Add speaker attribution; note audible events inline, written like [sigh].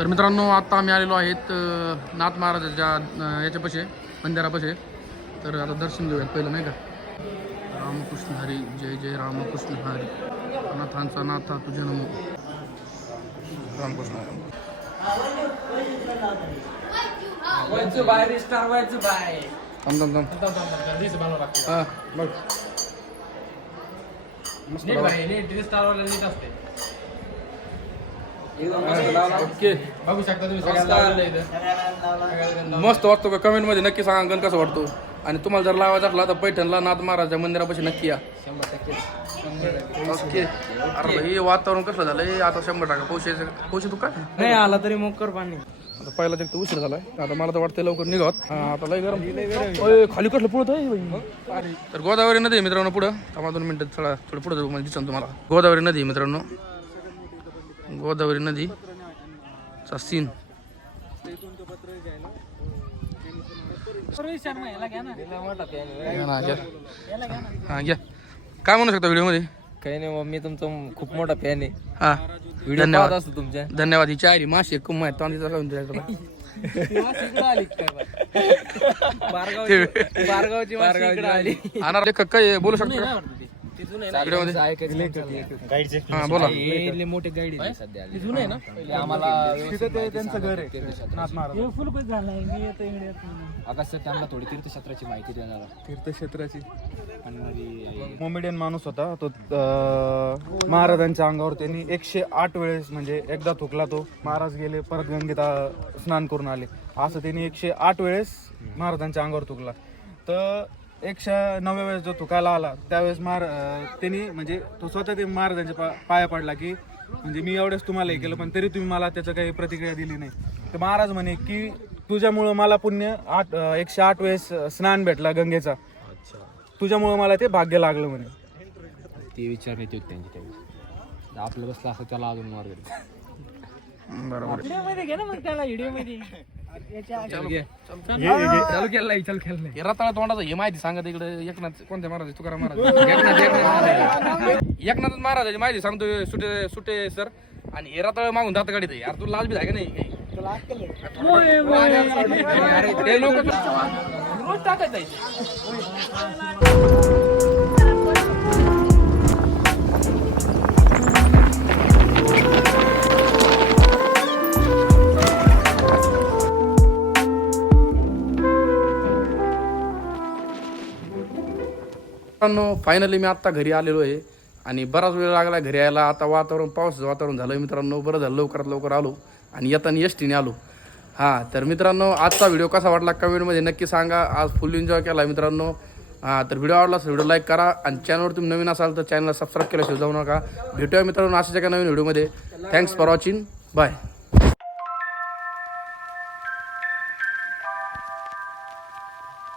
Speaker 1: तर मित्रांनो आता आम्ही आलेलो आहेत नाथ महाराजाच्या याच्यापाशी मंदिरापाशी तर आता दर्शन घेऊयात पहिलं नाही का? रामकृष्ण हरी जय जय रामकृष्ण हरी. नाथांचा नाथा तुझे नमो. रामकृष्ण. हरी. हा बघ. ओके.
Speaker 2: बघू शकता तुम्ही सगळ्यांना.
Speaker 1: मस्त वाटतो का कमेंटमध्ये नक्की सांगा गण कसं वाटतो? आणि तुम्हाला जर लावायचा असला तर पैठणला नाथ महाराजच्या मंदिरापाशी नक्की या. ओके. अरे हे वातावरण कसं झालं? हे आता शंभर टाका पोशे पोशे तू काय
Speaker 2: नाही आला तरी मोकर पाणी.
Speaker 1: आता पहिला तर उशीर झालाय. आता मला तर वाटतं लवकर निघत हा, आता लय गरम. खाली कसलं पुढत आहे तर गोदावरी नदी आहे मित्रांनो पुढं. थांबा दोन मिनिटं थोडा थोडं पुढं जाऊ म्हणजे दिसन तुम्हाला. गोदावरी नदी आहे मित्रांनो. गोदावरी नदी चा सीन. हा घ्या. काय म्हणू शकता व्हिडिओमध्ये
Speaker 2: काही नाही मग मी तुमचं खूप मोठा फॅन आहे.
Speaker 1: हा.
Speaker 2: व्हिडिओ
Speaker 1: धन्यवाद.
Speaker 2: असतो तुमच्या.
Speaker 1: धन्यवाद. ही चायरी माशी कुम आहे. तोंडीचा लावून [laughs]
Speaker 2: बारगावची बारगावची आली.
Speaker 1: काय बोलू शकतो का? व्हिडिओमध्ये? हा बोला.
Speaker 2: मोठे गाईड सध्या. जुनं आहे ना? पहिले आम्हाला त्यांचं घर आहे. आकाश त्यांना थोडी तीर्थक्षेत्राची माहिती देणार
Speaker 3: तीर्थक्षेत्राची.
Speaker 2: आणि
Speaker 3: मोमेडियन माणूस होता. तो अं, महाराजांच्या अंगावर त्यांनी एकशे आठ वेळेस म्हणजे एकदा थुकला तो. महाराज गेले परत गंगेत अं, स्नान करून आले. असं त्यांनी एकशे आठ वेळेस महाराजांच्या अंगावर थुकला. तर एकशे नव्या वेळेस जो थुकायला आला त्यावेळेस महार अं, त्यांनी म्हणजे तो स्वतः ते महाराजांच्या पा पाया पडला की म्हणजे मी एवढंच तुम्हाला हे केलं पण तरी तुम्ही मला त्याचं काही प्रतिक्रिया दिली नाही. तर महाराज म्हणे की तुझ्यामुळं मला पुण्य आठ एकशे आठ वेळेस स्नान भेटला गंगेचा. तुझ्यामुळं मला ते भाग्य लागलं म्हणे.
Speaker 2: ते विचार नाही होते त्यांची त्यावेळेस. आपलं बसलं असं त्याला अजून मार्ग
Speaker 1: बरोबर
Speaker 2: चालू केला चालू केला
Speaker 1: हे रताळा तोंडाचं हे माहिती सांगत इकडे एकनाथ कोणत्या महाराज तुकाराम महाराज. [laughs] एकनाथ एकनाथ एकनाथ महाराजाची माहिती सांगतो सुटे सुटे सर. आणि हे रताळ मागून जात गाडीत यार तू लाज बी आहे का नाही? अरे ते लोक आहे. मित्रांनो फायनली मी आत्ता घरी आलेलो आहे आणि बराच वेळ लागला घरी यायला. आता वातावरण पावसाचं वातावरण झालं मित्रांनो. बरं झालं लवकरात लवकर आलो आणि येताना एस टीने आलो. हां तर मित्रांनो आजचा व्हिडिओ कसा वाटला कमेंटमध्ये नक्की सांगा. आज फुल एन्जॉय केला मित्रांनो. हां तर व्हिडिओ आवडला व्हिडिओ लाईक करा. आणि चॅनलवर तुम्ही नवीन असाल तर चॅनलला सबस्क्राईब केल्याशिवाय जाऊ नका. भेटूया मित्रांनो अशाच एका नवीन व्हिडिओमध्ये थँक्स फॉर वॉचिंग बाय